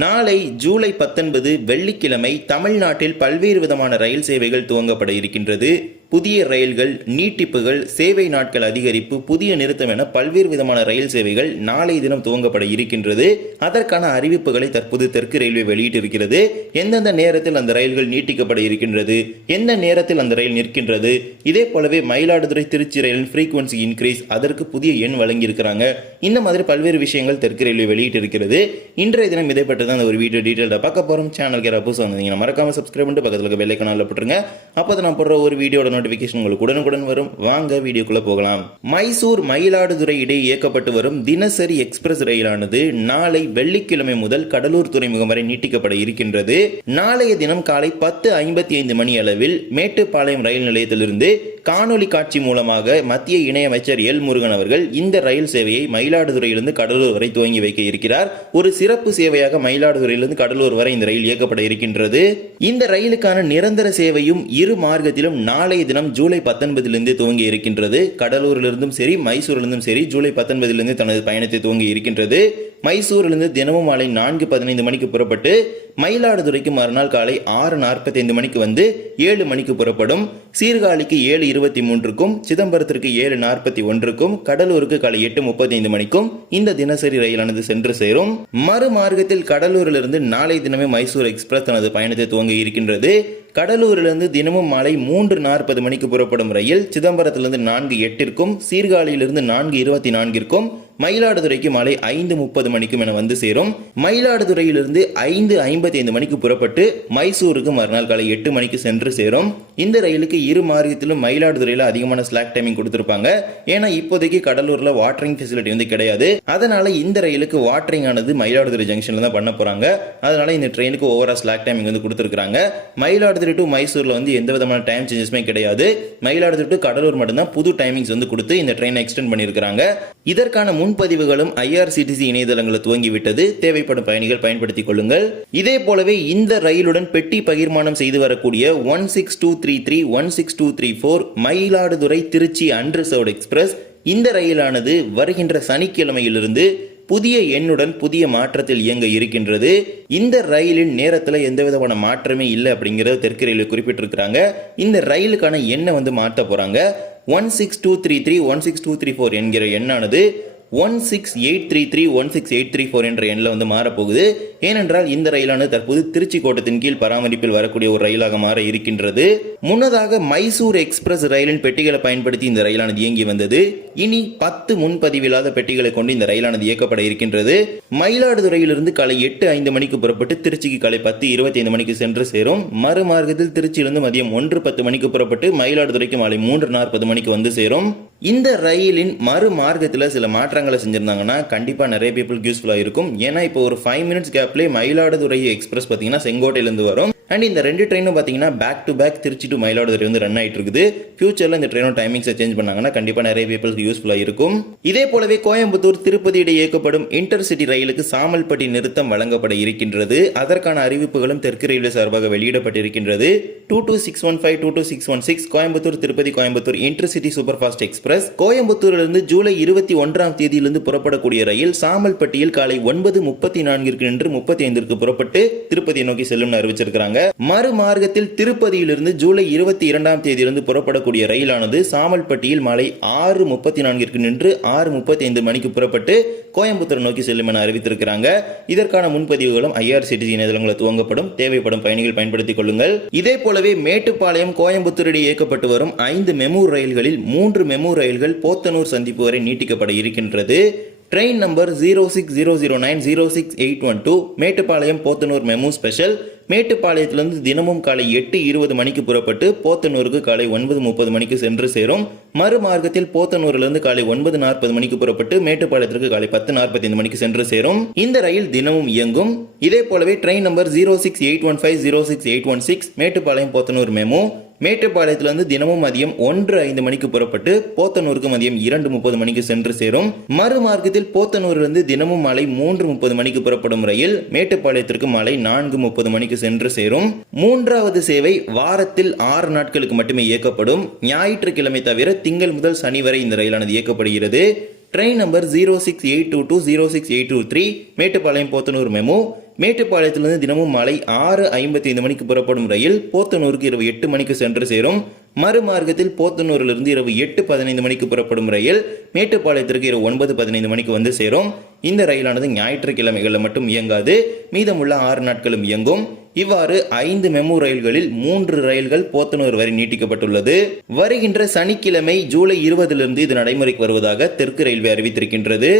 நாளை ஜூலை பத்தொன்பது வெள்ளிக்கிழமை தமிழ்நாட்டில் பல்வேறு விதமான ரயில் சேவைகள் துவங்கப்பட இருக்கின்றது. புதிய ரயில்கள் நீட்டிப்புகள் சேவை நாட்கள் அதிகரிப்பு புதிய நிறுத்தம் என பல்வேறு விதமான ரயில் சேவைகள் நாளை தினம் துவங்கப்பட இருக்கின்றது. அதற்கான அறிவிப்புகளை தற்போது தெற்கு ரயில்வே வெளியிட்டிருக்கிறது. எந்தெந்த நேரத்தில் அந்த ரயில்கள் நீட்டிக்கப்பட இருக்கின்றது? எந்த நேரத்தில் அந்த ரயில் நிற்கின்றது? இதே போலவே மயிலாடுதுறை திருச்சி ரயிலின் ஃப்ரீக்குவன்சி இன்க்ரீஸ் அதற்கு புதிய எண் வழங்கியிருக்கிறாங்க. இந்த மாதிரி பல்வேறு விஷயங்கள் தெற்கு ரயில்வே வெளியிட்டிருக்கிறது. இன்றைய தினம் இதை பற்றி தான் அந்த ஒரு வீடியோ டீட்டெயிலாக பார்க்க போகிறோம் சேனல் யாராவது புதுசாக வந்தீங்கன்னா மறக்காம சப்ஸ்கிரைப் பண்ணிட்டு பக்கத்தில் இருக்க பெல் போட்டுருங்க. அப்போ நான் போடுற ஒரு வீடியோட நோட்டிஃபிகேஷன் உங்களுக்கு உடனுக்குடன் வரும். வாங்க வீடியோக்குள்ளே போகலாம். மைசூர் மயிலாடுதுறை இடையே இயக்கப்பட்டு வரும் தினசரி எக்ஸ்பிரஸ் ரயிலானது நாளை வெள்ளிக்கிழமை முதல் கடலூர் துறைமுகம் வரை நீட்டிக்கப்பட இருக்கின்றது. நாளைய தினம் காலை பத்து ஐம்பத்தி ஐந்து மணி அளவில் மேட்டுப்பாளையம் ரயில் நிலையத்திலிருந்து காணொலி காட்சி மூலமாக மத்திய இணையமைச்சர் எல் முருகன் அவர்கள் இந்த ரயில் சேவையை மயிலாடுதுறையிலிருந்து கடலூர் வரை துவங்கி வைக்க இருக்கிறார். ஒரு சிறப்பு சேவையாக மயிலாடுதுறையிலிருந்து கடலூர் வரை இந்த ரயில் இயக்கப்பட இருக்கின்றது. இந்த ரயிலுக்கான நிரந்தர சேவையும் இரு மார்க்கத்திலும் நாளைய தினம் ஜூலை பத்தொன்பதிலிருந்து துவங்கி இருக்கின்றது. கடலூரிலிருந்தும் சரி மைசூரிலிருந்தும் சரி ஜூலை பத்தொன்பதிலிருந்து தனது பயணத்தை துவங்கி இருக்கின்றது. மைசூரிலிருந்து தினமும் மாலை நான்கு பதினைந்து மணிக்கு புறப்பட்டு மயிலாடுதுறைக்கு மறுநாள் காலை ஆறு நாற்பத்தைந்து மணிக்கு வந்து ஏழு மணிக்கு புறப்படும். சீர்காழிக்கு ஏழு இருபத்தி மூன்றுக்கும் சிதம்பரத்திற்கு ஏழு நாற்பத்தி ஒன்றுக்கும் கடலூருக்கு காலை எட்டு முப்பத்தைந்து மணிக்கும் இந்த தினசரி ரயிலானது சென்று சேரும். மறுமார்க்கத்தில் கடலூரிலிருந்து நாளை தினமே மைசூர் எக்ஸ்பிரஸ் தனது பயணத்தை துவங்க இருக்கின்றது. கடலூரிலிருந்து தினமும் மாலை மூன்று நாற்பது மணிக்கு புறப்படும் ரயில் சிதம்பரத்திலிருந்து நான்கு எட்டிற்கும் சீர்காழியிலிருந்து நான்கு இருபத்தி நான்கிற்கும் மயிலாடுதுறைக்கு மாலை ஐந்து முப்பது மணிக்கும் என வந்து சேரும். மயிலாடுதுறையிலிருந்து ஐந்து ஐம்பத்தி ஐந்து மணிக்கு புறப்பட்டு மைசூருக்கு மறுநாள் காலை எட்டு மணிக்கு சென்று சேரும். இந்த ரயிலுக்கு இரு மார்க்கத்திலும் மயிலாடுதுறையில் அதிகமான ஸ்லாக் டைமிங் கொடுத்திருப்பாங்க. ஏன்னா இப்போதைக்கு கடலூர்ல வாட்டரிங் ஃபெசிலிட்டி வந்து கிடையாது. அதனால இந்த ரயிலுக்கு வாட்டரிங் ஆனது மயிலாடுதுறை ஜங்ஷன்ல தான் பண்ண போறாங்க. அதனால இந்த ட்ரெயினுக்கு ஓவரா ஸ்லாக் டைமிங் வந்து கொடுத்துருக்காங்க மயிலாடுதுறை டு மைசூர்ல வந்து எந்த விதமான டைம் சேஞ்சஸுமே கிடையாது. மயிலாடுதுறை டு கடலூர் மட்டும்தான் புது டைமிங்ஸ் வந்து கொடுத்து இந்த ட்ரெயினை எக்ஸ்டெண்ட் பண்ணியிருக்காங்க இதற்கான முன் முன்பதிவுகளும் ஐஆர்சிடிசி இணையதளங்களில் துவங்கிவிட்டது. தேவைப்படும் பயணிகள் பயன்படுத்திக் கொள்ளுங்கள். இதே போலவே இந்த ரயிலுடன் பெட்டி பகிர்மானம் செய்து வரக்கூடிய one six two three three one six two three four Mayiladuthurai Tiruchi unreserved express இந்த ரயிலானது வருகின்ற சனிக்கிழமையிலிருந்து புதிய எண்ணுடன் புதிய மாற்றத்தில் இயங்க இருக்கின்றது. இந்த ரயிலின் நேரத்தில் எந்த விதமான மாற்றமே இல்லை அப்படிங்கிறத தெற்கு ரயிலில் குறிப்பிட்டிருக்கிறாங்க. இந்த ரயிலுக்கான எண்ணை வந்து மாற்ற போறாங்க. One six two three three one six two three four என்கிற எண்ணானது one six eight three three one six eight three four என்ற எண்ணில் வந்து மாறப்போகுது. ஏனென்றால் இந்த ரயிலானது தற்போது திருச்சி கோட்டத்தின் கீழ் பராமரிப்பில் வரக்கூடிய ஒரு ரயிலாக மாற இருக்கின்றது. முன்னதாக மைசூர் எக்ஸ்பிரஸ் ரயிலின் பெட்டிகளை பயன்படுத்தி இந்த ரயிலானது இயங்கி வந்தது. இனி பத்து முன்பதிவில்லாத பெட்டிகளை கொண்டு இந்த ரயிலானது இயக்கப்பட இருக்கின்றது. மயிலாடுதுறையிலிருந்து காலை எட்டு ஐந்து மணிக்கு புறப்பட்டு திருச்சிக்கு காலை பத்து இருபத்தி ஐந்து மணிக்கு சென்று சேரும். மறுமார்க்கத்தில் திருச்சியிலிருந்து மதியம் ஒன்று பத்து மணிக்கு புறப்பட்டு மயிலாடுதுறைக்கு மாலை மூன்று நாற்பது மணிக்கு வந்து சேரும். இந்த ரயிலின் மறு மார்க்கத்தில் சில மாற்றங்களை செஞ்சிருந்தாங்கன்னா கண்டிப்பாக நிறைய பீப்புளுக்கு யூஸ்ஃபுல்லாக இருக்கும். ஏன்னா இப்போ ஒரு ஃபைவ் மினிட்ஸ் கேப்லேயே மயிலாடுதுறை எக்ஸ்பிரஸ் பார்த்தீங்கன்னா செங்கோட்டையிலேருந்து வரும். அண்ட் இந்த ரெண்டு ட்ரெயினும் பார்த்தீங்கன்னா back to back Tiruchi to Mayiladuthurai வந்து ரன் ஆயிட்டு இருக்குது. ஃபியூச்சரில் இந்த ட்ரெயினோட டைமிங்ஸை சேஞ்ச் பண்ணாங்கன்னா கண்டிப்பாக நிறைய பீப்புளுக்கு யூஸ்ஃபுல்லாக இருக்கும். இதே போலவே கோயம்புத்தூர் திருப்பதி இடையே இயக்கப்படும் இன்டர்சிட்டி ரயிலுக்கு சாமல்பட்டி நிறுத்தம் வழங்கப்பட இருக்கின்றது. அதற்கான அறிவிப்புகளும் தெற்கு ரயில்வே சார்பாக வெளியிடப்பட்டிருக்கின்றது. Two two six one five two two six one six Coimbatore Tirupati Coimbatore intercity super fast express express கோயம்புத்தூரிலிருந்து July இருபத்தி ஒன்றாம் தேதியிலிருந்து புறப்படக்கூடிய ரயில் சாமல்பட்டியில் காலை ஒன்பது முப்பத்தி நான்கிற்கு நின்று முப்பத்தி ஐந்திற்கு புறப்பட்டு திருப்பதியை நோக்கி செல்லும் அறிவிச்சிருக்காங்க மறுமார்க்கத்தில் திருப்பதியிலிருந்து ஜூலை இருபத்தி இரண்டாம் தேதியிலிருந்து புறப்படக்கூடிய ரயிலானது சாமல்பட்டியில் மாலை ஆறு முப்பத்தி நான்கிற்கு நின்று ஆறு முப்பத்தி ஐந்து மணிக்கு புறப்பட்டு கோயம்புத்தூர் நோக்கி செல்லும் என அறிவித்திருக்கிறாங்க. இதற்கான முன்பதிவுகளும் ஐஆர்சிடிசி இணையதளங்களில் துவங்கப்படும். தேவைப்படும் பயணிகள் பயன்படுத்திக் கொள்ளுங்கள். இதே போலவே மேட்டுப்பாளையம் கோயம்புத்தூரிடையே இயக்கப்பட்டு வரும் ஐந்து மெமு ரயில்களில் மூன்று மெமு ரயில்கள் போத்தனூர் சந்திப்பு வரை நீட்டிக்கப்பட இருக்கின்றது. Train number zero six zero zero nine zero six eight one two Mettupalayam Podanur MEMU special மேட்டுப்பாளையத்திலிருந்து தினமும் காலை எட்டு இருபது மணிக்கு புறப்பட்டு போத்தனூருக்கு காலை ஒன்பது முப்பது மணிக்கு சென்று சேரும். மறுமார்க்கத்தில் போத்தனூரிலிருந்து காலை ஒன்பது நாற்பது மணிக்கு புறப்பட்டு மேட்டுப்பாளையத்திற்கு காலை பத்து நாற்பத்தி ஐந்து மணிக்கு சென்று சேரும். இந்த ரயில் தினமும் இயங்கும். இதே போலவே train number zero six eight one five zero six eight one six Mettupalayam Podanur MEMU மேட்டுப்பாளையத்திலிருந்து தினமும் மதியம் ஒன்று ஐந்து மணிக்கு புறப்பட்டு போத்தனூருக்கு மதியம் இரண்டு முப்பது மணிக்கு சென்று சேரும். மறுமார்க்கத்தில் போத்தனூரிலிருந்து தினமும் மாலை மூன்று முப்பது மணிக்கு புறப்படும் ரயில் மேட்டுப்பாளையத்திற்கு மாலை நான்கு முப்பது மணிக்கு சென்று சேரும். மூன்றாவது சேவை வாரத்தில் ஆறு நாட்களுக்கு மட்டுமே இயக்கப்படும். ஞாயிற்றுக்கிழமை தவிர திங்கள் முதல் சனி வரை இந்த ரயிலானது இயக்கப்படுகிறது. Train number zero six eight two two zero six eight two three Mettupalayam Podanur MEMU. மேட்டுப்பாளையத்திலிருந்து தினமும் மாலை ஆறு ஐம்பத்தி ஐந்து மணிக்கு புறப்படும் ரயில் போத்தனூருக்கு இரவு எட்டு மணிக்கு சென்று சேரும். மறுமார்க்கத்தில் போத்தனூரிலிருந்து இரவு எட்டு பதினைந்து மணிக்கு புறப்படும் ரயில் மேட்டுப்பாளையத்திற்கு இரவு ஒன்பது பதினைந்து மணிக்கு வந்து சேரும். இந்த ரயிலானது ஞாயிற்றுக்கிழமைகளில் மட்டும் இயங்காது. மீதமுள்ள ஆறு நாட்களும் இயங்கும். இவ்வாறு ஐந்து மெமு ரயில்களில் மூன்று ரயில்கள் போத்தனூர் வரை நீட்டிக்கப்பட்டுள்ளது. வருகின்ற சனிக்கிழமை ஜூலை இருபதிலிருந்து இது நடைமுறைக்கு வருவதாக தெற்கு ரயில்வே அறிவித்திருக்கின்றது.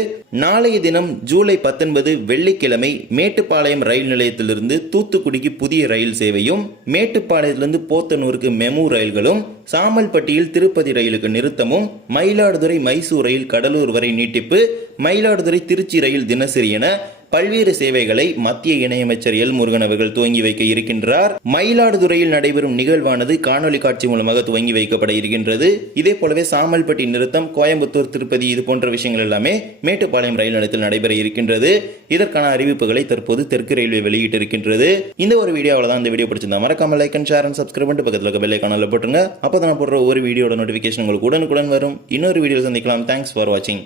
நாளைய தினம் ஜூலை பத்தொன்பது வெள்ளிக்கிழமை மேட்டுப்பாளையம் ரயில் நிலையத்திலிருந்து தூத்துக்குடிக்கு புதிய ரயில் சேவையும் மேட்டுப்பாளையத்திலிருந்து போத்தனூருக்கு மெமு ரயில்களும் சாமல்பட்டியில் திருப்பதி ரயிலுக்கு நிறுத்தமும் மயிலாடுதுறை மைசூர் ரயில் கடலூர் வரை நீட்டிப்பு மயிலாடுதுறை திருச்சி ரயில் தினசரி என பல்வேறு சேவைகளை மத்திய இணையமைச்சர் எல் முருகன் அவர்கள் துவங்கி வைக்க இருக்கின்றார். மயிலாடுதுறையில் நடைபெறும் நிகழ்வானது காணொலி காட்சி மூலமாக துவங்கி வைக்கப்பட இருக்கின்றது. இதே போலவே சாமல்பட்டி நிறுத்தம் கோயம்புத்தூர் திருப்பதி இது போன்ற விஷயங்கள் எல்லாமே மேட்டுப்பாளையம் ரயில் நிலையத்தில் நடைபெற இருக்கின்றது. இதற்கான அறிவிப்புகளை தற்போது தெற்கு ரயில்வே வெளியிட்டிருக்கின்றது. இந்த ஒரு வீடியோவில் தான் இந்த வீடியோ பிடிச்சிருந்தா மறக்காம like and share and subscribe பண்ணிட்டு பக்கத்தில் இருக்க பெல் ஐக்கானில் போட்டுருங்க. அப்போ தான் நான் போடுற ஒரு வீடியோட நோட்டிஃபிகேஷன் உங்களுக்கு உடனுக்குடன் வரும். இன்னொரு வீடியோ சந்திக்கலாம். தேங்க்ஸ் ஃபார் வாட்சிங்